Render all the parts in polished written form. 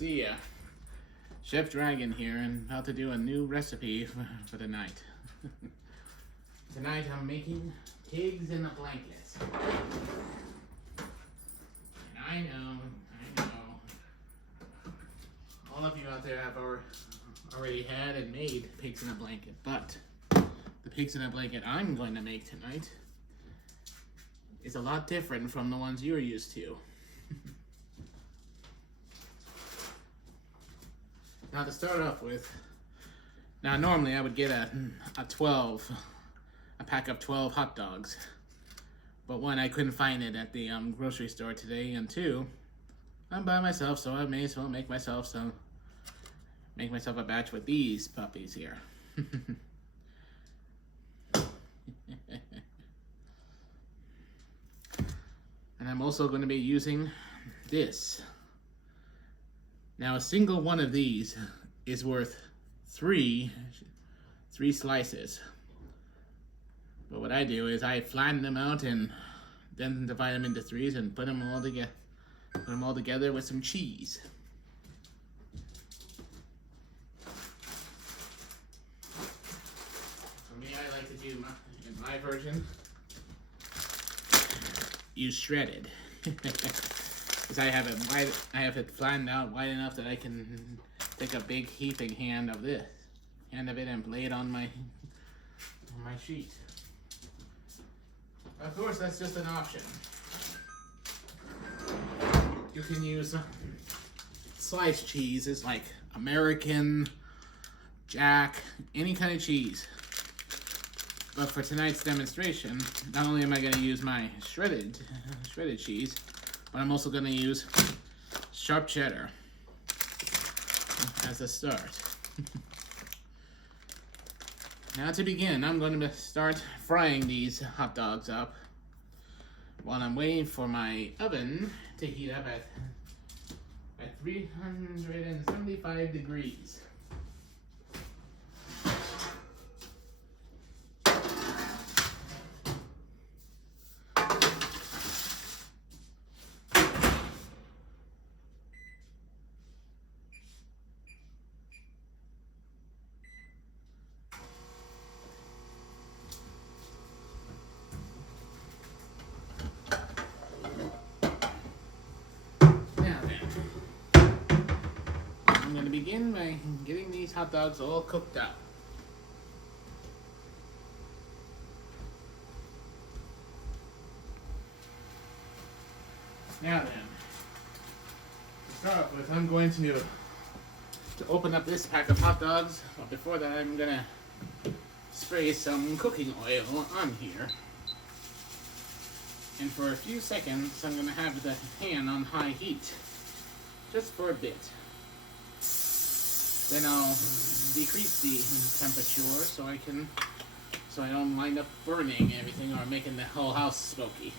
see ya. Chef Dragon here, and about to do a new recipe for the night. Tonight I'm making pigs in a blanket. And I know, all of you out there have already had and made pigs in a blanket, but the pigs in a blanket I'm going to make tonight is a lot different from the ones you're used to. Now to start off with, now normally I would get a pack of 12 hot dogs. But one, I couldn't find it at the grocery store today, and two, I'm by myself, so I may as well make myself a batch with these puppies here. And I'm also going to be using this. Now a single one of these is worth three slices. But what I do is I flatten them out and then divide them into threes and put them all together with some cheese. For me, I like to do in my version, use shredded. Because I have it flattened out wide enough that I can take a big heaping hand of it and lay it on my sheet. Of course, that's just an option. You can use sliced cheeses like American, Jack, any kind of cheese. But for tonight's demonstration, not only am I going to use my shredded cheese, but I'm also going to use sharp cheddar as a start. Now to begin, I'm going to start frying these hot dogs up while I'm waiting for my oven to heat up at 375 degrees. I'm going to begin by getting these hot dogs all cooked up. Now then, to start off with, I'm going to open up this pack of hot dogs. But before that, I'm going to spray some cooking oil on here. And for a few seconds, I'm going to have the pan on high heat, just for a bit. Then I'll decrease the temperature so I don't wind up burning everything or making the whole house smoky.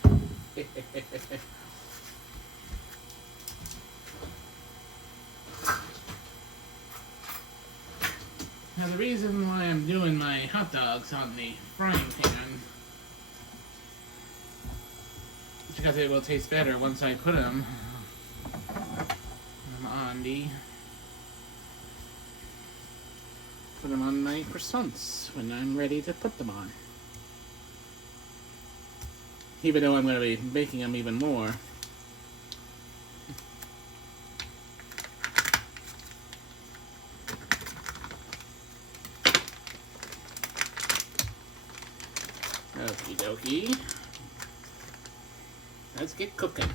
Now the reason why I'm doing my hot dogs on the frying pan is because it will taste better once I put them on my croissants when I'm ready to put them on. Even though I'm going to be baking them even more. Okie dokie. Let's get cooking.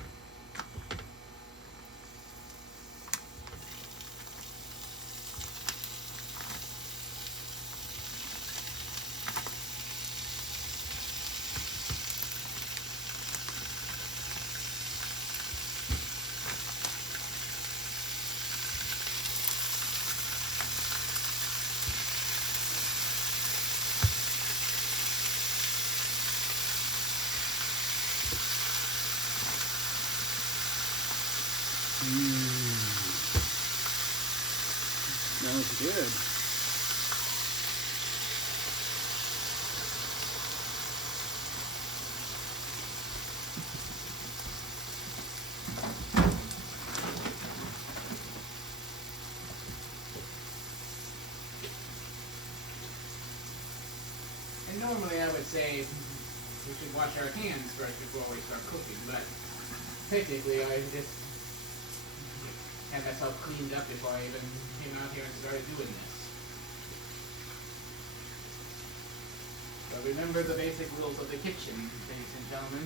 Smells good. And normally I would say we should wash our hands first before we start cooking, but technically I just had myself cleaned up before I even came out here and started doing this. But remember the basic rules of the kitchen, ladies and gentlemen.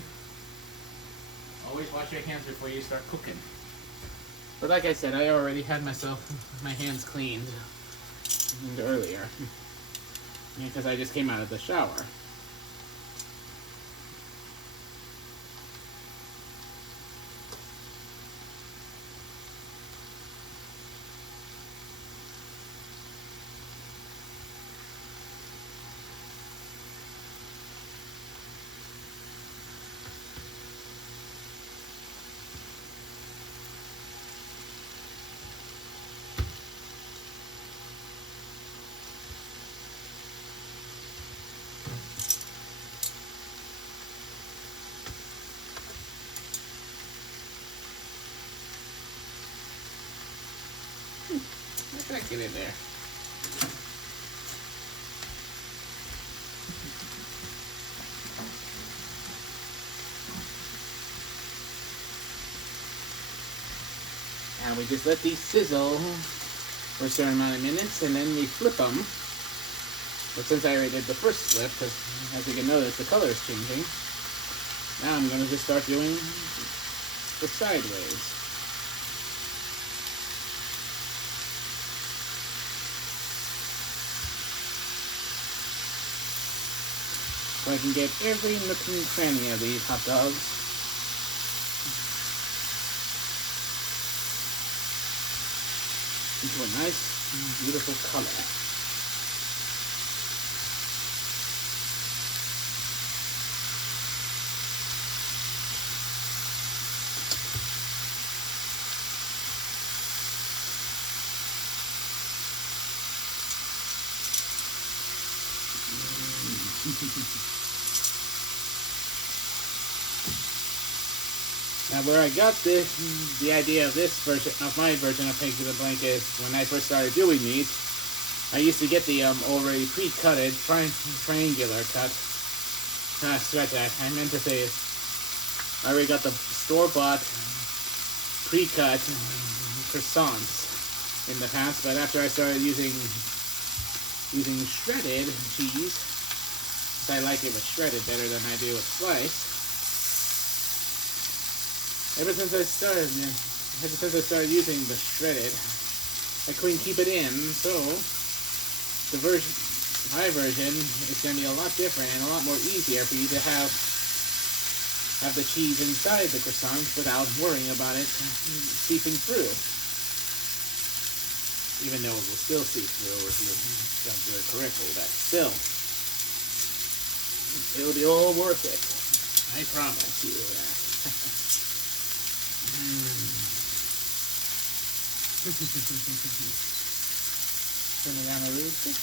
Always wash your hands before you start cooking. But like I said, I already had my hands cleaned earlier. Because I just came out of the shower. How can I get in there? And we just let these sizzle for a certain amount of minutes, and then we flip them. But since I already did the first flip, because as you can notice, the color is changing, now I'm going to just start doing the sideways. So I can get every nook and cranny of these hot dogs. Into a nice, beautiful color. Now, where I got the idea of this version, of my version of Pig to the Blanket, when I first started doing these, I used to get the already pre-cutted triangular cut. Scratch that. I meant to say I already got the store-bought pre-cut croissants in the past, but after I started using shredded cheese, I like it with shredded better than I do with sliced. Ever since I started using the shredded, I couldn't keep it in, so my version is going to be a lot different and a lot more easier for you to have the cheese inside the croissants without worrying about it seeping through. Even though it will still seep through if you don't do it correctly, but still, it'll be all worth it. I promise you that. Turn it down a little bit.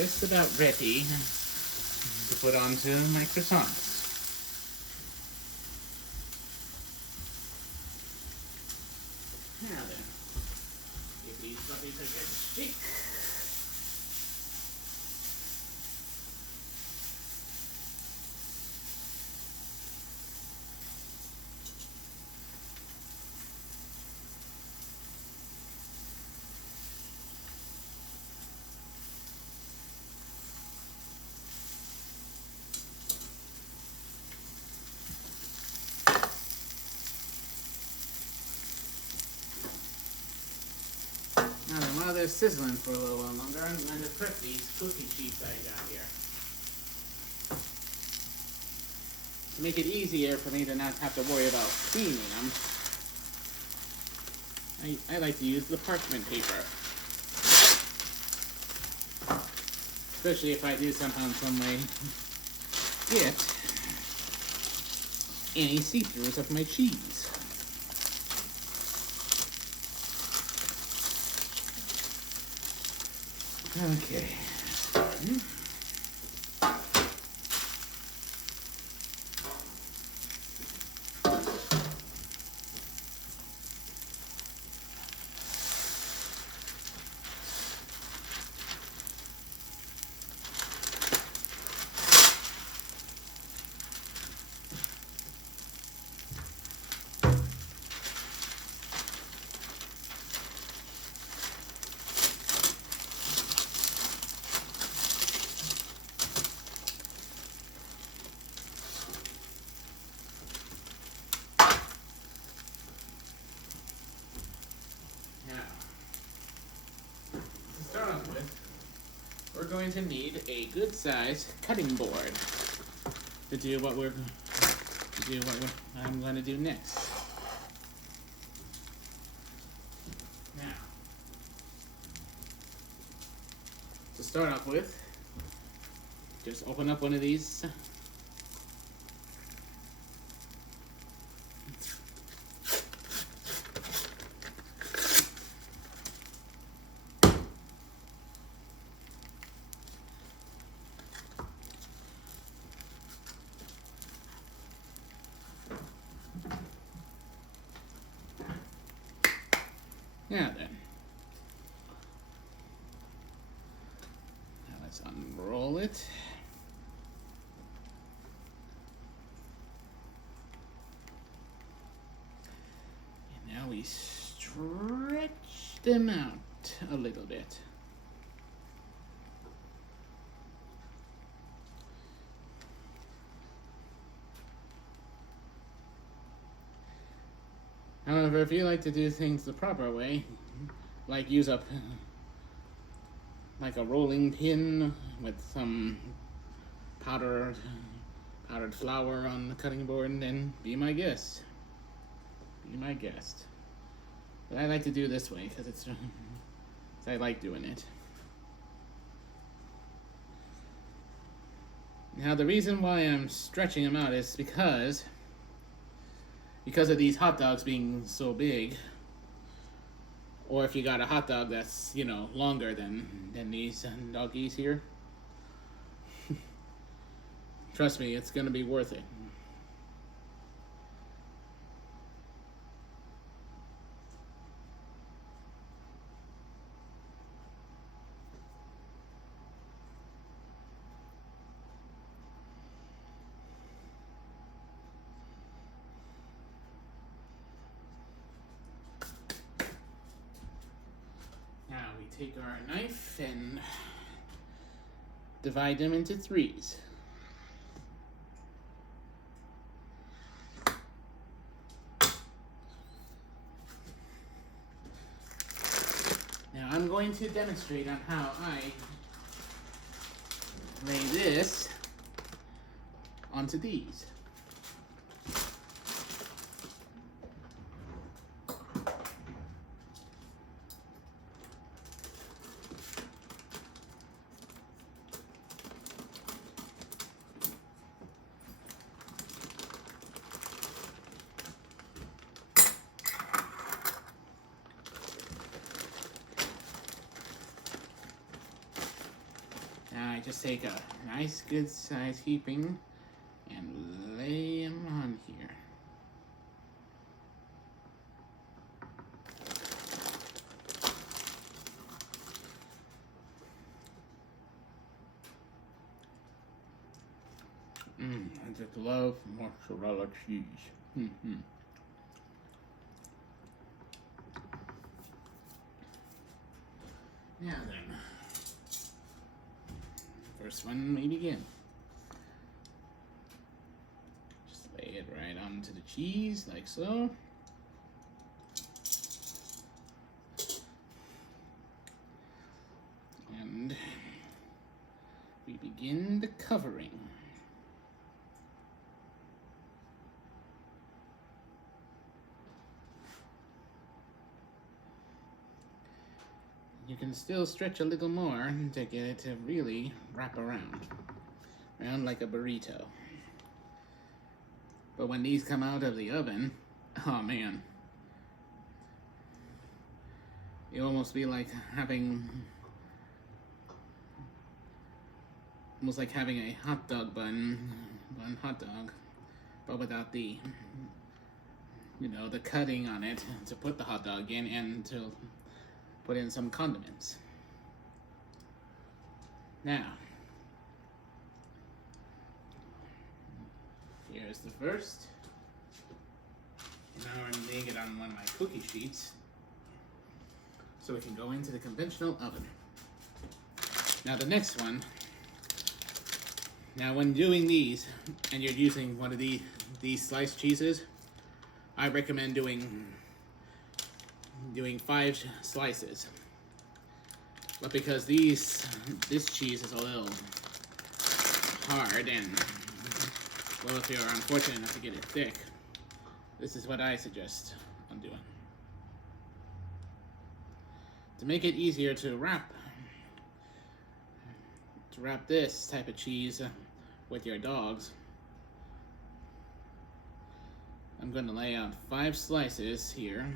just about ready to put onto my croissants. Now then, give these puppies a good shake. Now then, while they're sizzling for a little while longer, I'm going to prep these cookie sheets I got here. To make it easier for me to not have to worry about cleaning them, I like to use the parchment paper. Especially if I do somehow some way get any see-throughs of my cheese. Okay. We're going to need a good size cutting board to do what I'm going to do next. Now, to start off with, just open up one of these. Now then, now let's unroll it. And now we stretch them out a little bit. However, if you like to do things the proper way, like use up like a rolling pin with some powdered flour on the cutting board, then be my guest. Be my guest. But I like to do this way because I like doing it. Now the reason why I'm stretching them out is because of these hot dogs being so big, or if you got a hot dog that's, you know, longer than these doggies here, trust me, it's gonna be worth it. Now we take our knife and divide them into threes. Now I'm going to demonstrate on how I lay this onto these. Now I just take a nice good size heaping and lay them on here. I just love mozzarella cheese. Now then, first one may begin. Just lay it right onto the cheese like so. And we begin the covering. You can still stretch a little more to get it to really wrap around like a burrito. But when these come out of the oven, oh man, it almost be like having a hot dog bun hot dog, but without the the cutting on it to put the hot dog in and to put in some condiments. Now, here's the first. And now I'm laying it on one of my cookie sheets so it can go into the conventional oven. Now the next one. Now when doing these, and you're using one of these sliced cheeses, I recommend doing 5 slices. But because this cheese is a little hard, and well, if you're unfortunate enough to get it thick, this is what I suggest on doing. To make it easier to wrap this type of cheese with your dogs, I'm going to lay out 5 slices here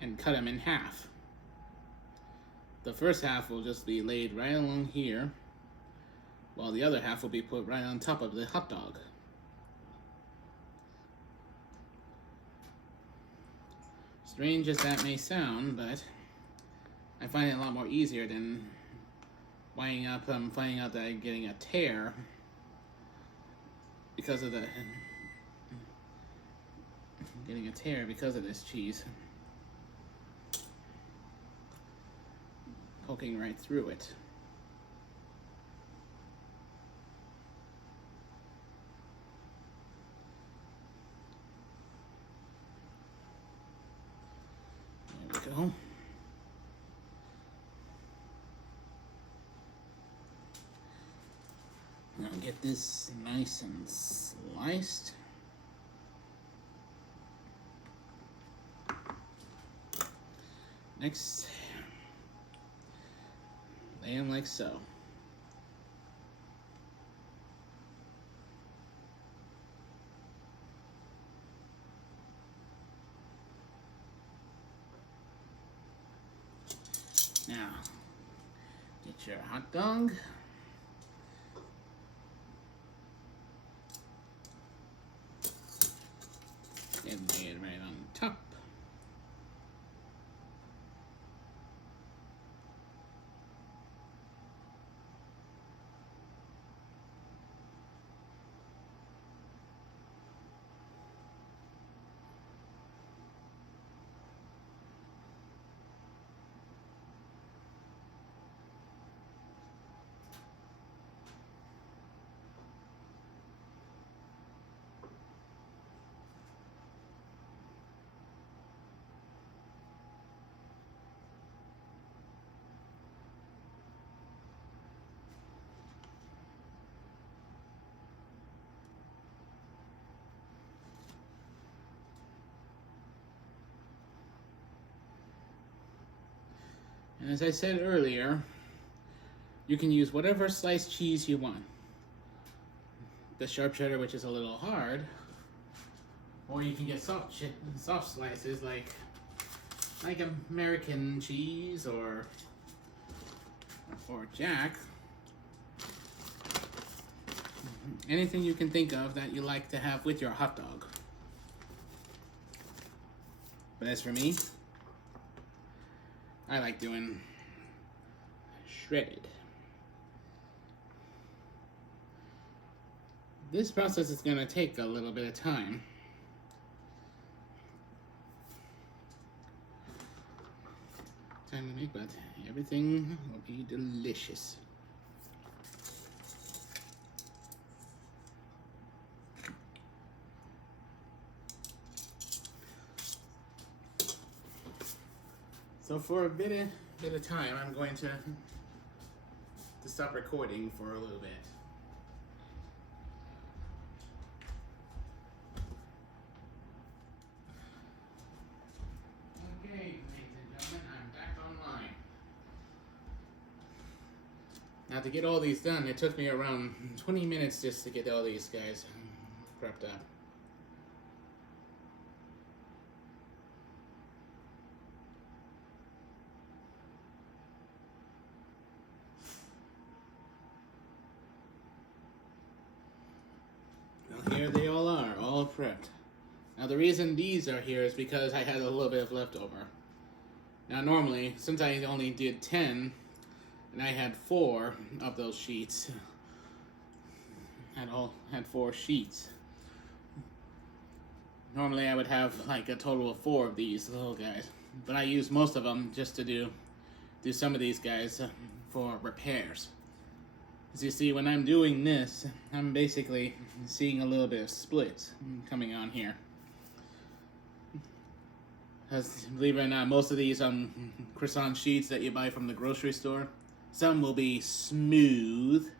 and cut them in half. The first half will just be laid right along here, while the other half will be put right on top of the hot dog. Strange as that may sound, but I find it a lot more easier than finding out that I'm getting a tear because of this cheese poking right through it. There we go. Now get this nice and sliced. Next, lay them like so. Now, get your hot dog. And lay it right on top. And as I said earlier, you can use whatever sliced cheese you want. The sharp cheddar, which is a little hard, or you can get soft slices like American cheese or Jack, Anything you can think of that you like to have with your hot dog. But as for me, I like doing shredded. This process is going to take a little bit of time. Time to make, but everything will be delicious. So for a bit of time, I'm going to stop recording for a little bit. Okay, ladies and gentlemen, I'm back online. Now to get all these done, it took me around 20 minutes just to get all these guys prepped up. Here they all are, all prepped. Now the reason these are here is because I had a little bit of leftover. Now normally, since I only did 10, and I had 4 of those sheets, had 4 sheets. Normally I would have like a total of 4 of these little guys, but I used most of them just to do some of these guys for repairs. As you see, when I'm doing this, I'm basically seeing a little bit of splits coming on here. Because believe it or not, most of these croissant sheets that you buy from the grocery store, some will be smooth,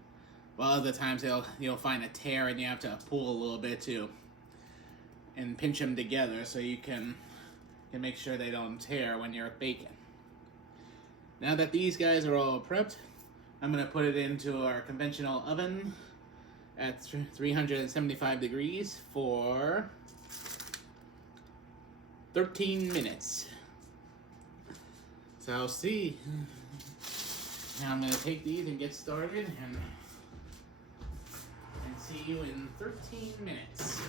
while other times you'll find a tear and you have to pull a little bit too, and pinch them together so you can make sure they don't tear when you're baking. Now that these guys are all prepped, I'm going to put it into our conventional oven at 375 degrees for 13 minutes. So I'll see. Now I'm going to take these and get started and see you in 13 minutes.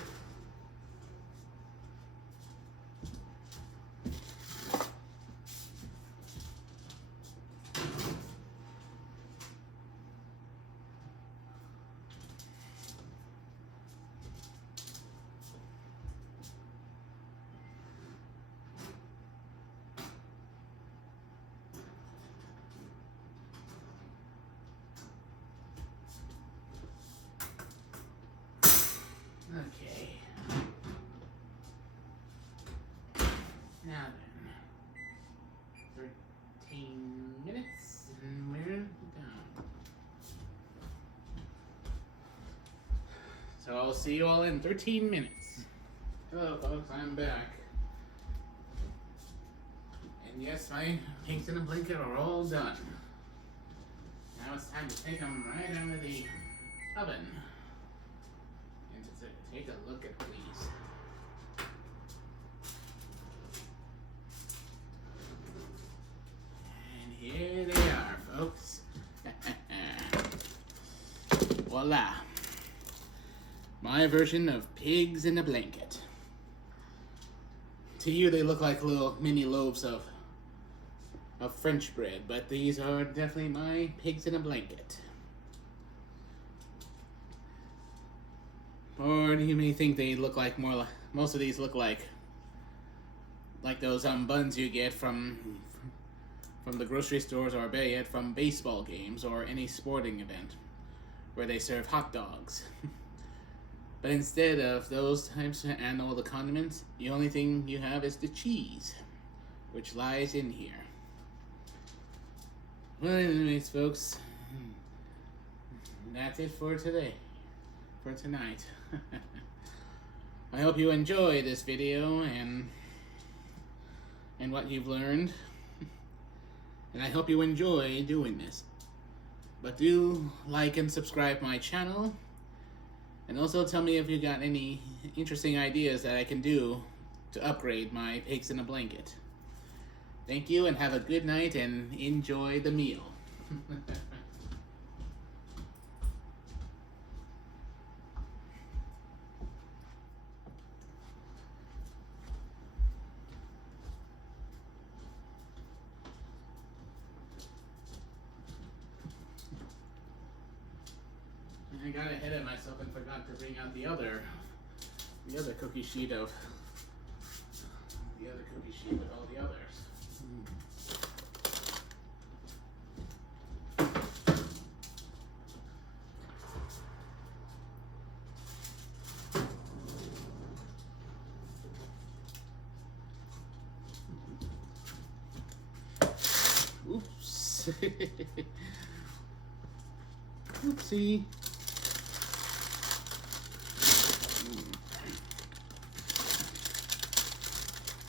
Okay. Now then, 13 minutes and we're done. So I'll see you all in 13 minutes. Hello folks, I'm back. And yes, my pigs in a blanket are all done. Now it's time to take them right out of the oven. Take a look at these. And here they are, folks. Voila. My version of pigs in a blanket. To you, they look like little mini loaves of French bread, but these are definitely my pigs in a blanket. Or you may think they look like most of these look like those buns you get from the grocery stores, or better yet, from baseball games or any sporting event where they serve hot dogs. But instead of those types and all the condiments, the only thing you have is the cheese, which lies in here. Well, anyways, folks, that's it for today. For tonight. I hope you enjoy this video and what you've learned, and I hope you enjoy doing this. But do like and subscribe my channel, and also tell me if you got any interesting ideas that I can do to upgrade my pigs in a blanket. Thank you, and have a good night and enjoy the meal. I got ahead of myself and forgot to bring out the other cookie sheet of with all the others. Oops. Oopsie.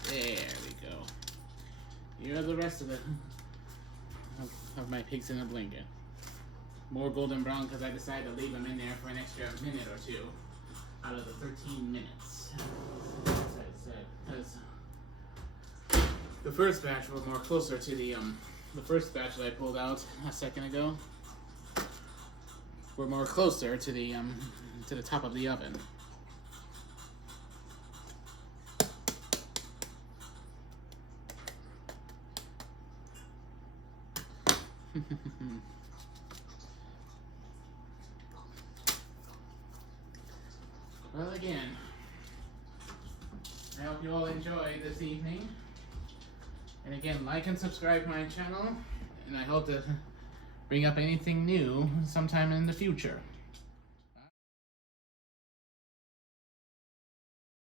There we go. Here are the rest of my pigs in a blanket. More golden brown because I decided to leave them in there for an extra minute or two out of the 13 minutes. As I said, because the first batch were more closer to the first batch that I pulled out a second ago were more closer to the top of the oven. Well, again, I hope you all enjoyed this evening. And again, like and subscribe to my channel, and I hope to bring up anything new sometime in the future.